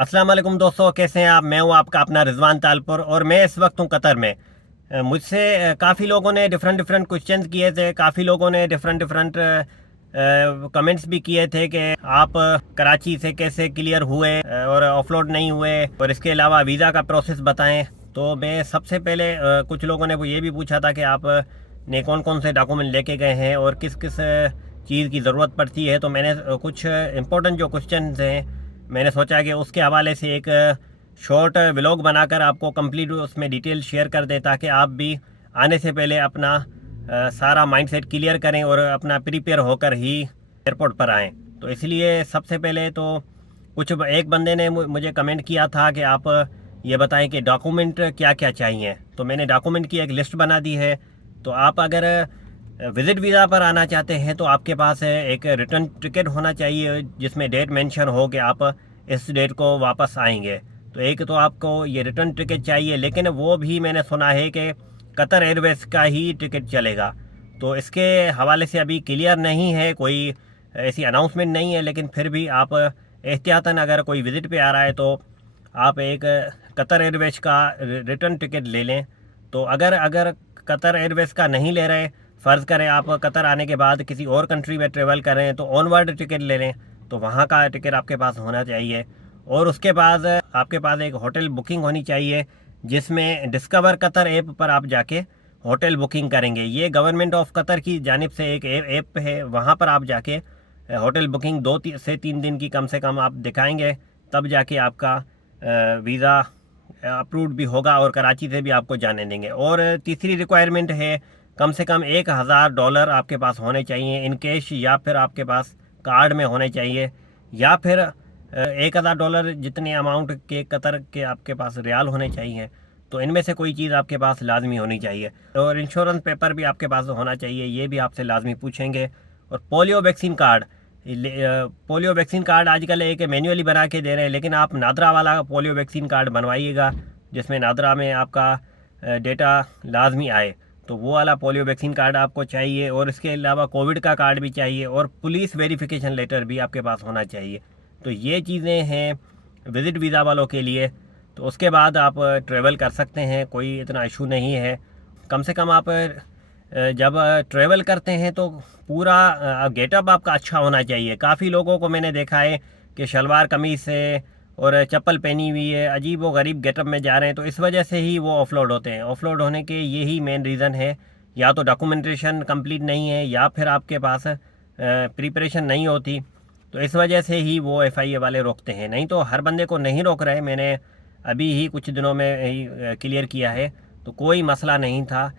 अस्सलाम वालेकुम दोस्तों, कैसे हैं आप। मैं हूं आपका अपना रिजवान तालपुर और मैं इस वक्त हूं कतर में। मुझसे काफ़ी लोगों ने डिफरेंट डिफरेंट क्वेश्चंस किए थे। काफ़ी लोगों ने डिफरेंट डिफरेंट कमेंट्स भी किए थे कि आप कराची से कैसे क्लियर हुए और ऑफलोड नहीं हुए, और इसके अलावा वीज़ा का प्रोसेस बताएं। तो मैं सबसे पहले कुछ लोगों ने वो ये भी पूछा था कि आप ने कौन कौन से डॉक्यूमेंट लेके गए हैं और किस किस चीज़ की ज़रूरत पड़ती है। तो मैंने कुछ इंपॉर्टेंट जो क्वेश्चन हैं, मैंने सोचा कि उसके हवाले से एक शॉर्ट व्लॉग बनाकर आपको कंप्लीट उसमें डिटेल शेयर कर दें, ताकि आप भी आने से पहले अपना सारा माइंडसेट क्लियर करें और अपना प्रिपेयर होकर ही एयरपोर्ट पर आएँ। तो इसलिए सबसे पहले तो कुछ एक बंदे ने मुझे कमेंट किया था कि आप ये बताएं कि डॉक्यूमेंट क्या क्या चाहिए। तो मैंने डॉक्यूमेंट की एक लिस्ट बना दी है। तो आप अगर विज़िट वीज़ा पर आना चाहते हैं तो आपके पास एक रिटर्न टिकट होना चाहिए जिसमें डेट मेंशन हो कि आप इस डेट को वापस आएंगे। तो एक तो आपको ये रिटर्न टिकट चाहिए, लेकिन वो भी मैंने सुना है कि कतर एयरवेज का ही टिकट चलेगा। तो इसके हवाले से अभी क्लियर नहीं है, कोई ऐसी अनाउंसमेंट नहीं है, लेकिन फिर भी आप एहतियातन अगर कोई विज़िट पे आ रहा है तो आप एक कतर एयरवेज का रिटर्न टिकट ले लें। तो अगर अगर कतर एयरवेज का नहीं ले रहे, फ़र्ज़ करें आप कतर आने के बाद किसी और कंट्री में ट्रेवल कर रहे हैं, तो ऑनवर्ड टिकट ले लें। तो वहाँ का टिकट आपके पास होना चाहिए। और उसके बाद आपके पास एक होटल बुकिंग होनी चाहिए, जिसमें डिस्कवर कतर ऐप पर आप जाके होटल बुकिंग करेंगे। ये गवर्नमेंट ऑफ कतर की जानिब से एक ऐप है, वहाँ पर आप जाके होटल बुकिंग 2 से 3 दिन की कम से कम आप दिखाएंगे, तब जाके आपका वीज़ा अप्रूव्ड भी होगा और कराची से भी आपको जाने देंगे। और तीसरी रिक्वायरमेंट है, कम से कम $1000 आपके पास होने चाहिए इन कैश, या फिर आपके पास कार्ड में होने चाहिए, या फिर $1000 जितने अमाउंट के कतर के आपके पास रियाल होने चाहिए। तो इनमें से कोई चीज़ आपके पास लाजमी होनी चाहिए। और इंश्योरेंस पेपर भी आपके पास होना चाहिए, ये भी आपसे लाजमी पूछेंगे। और polio vaccine card, polio vaccine card आजकल एक मैन्युअली बना के दे रहे हैं, लेकिन आप नादरा वाला पोलियो वैक्सीन कार्ड बनवाइएगा, जिसमें नादरा में आपका डेटा लाजमी आए। तो वो वाला पोलियो वैक्सीन कार्ड आपको चाहिए। और इसके अलावा कोविड का कार्ड भी चाहिए, और पुलिस वेरिफिकेशन लेटर भी आपके पास होना चाहिए। तो ये चीज़ें हैं विज़िट वीज़ा वालों के लिए। तो उसके बाद आप ट्रैवल कर सकते हैं, कोई इतना इशू नहीं है। कम से कम आप जब ट्रैवल करते हैं तो पूरा गेटअप आपका अच्छा होना चाहिए। काफ़ी लोगों को मैंने देखा है कि शलवार कमीज़ से और चप्पल पहनी हुई है, अजीब व गरीब गेटअप में जा रहे हैं। तो इस वजह से ही वो ऑफलोड होते हैं। ऑफलोड होने के यही मेन रीज़न है, या तो डॉक्यूमेंटेशन कंप्लीट नहीं है, या फिर आपके पास प्रिपरेशन नहीं होती। तो इस वजह से ही वो एफआईए वाले रोकते हैं, नहीं तो हर बंदे को नहीं रोक रहे। मैंने अभी ही कुछ दिनों में ही क्लियर किया है, तो कोई मसला नहीं था।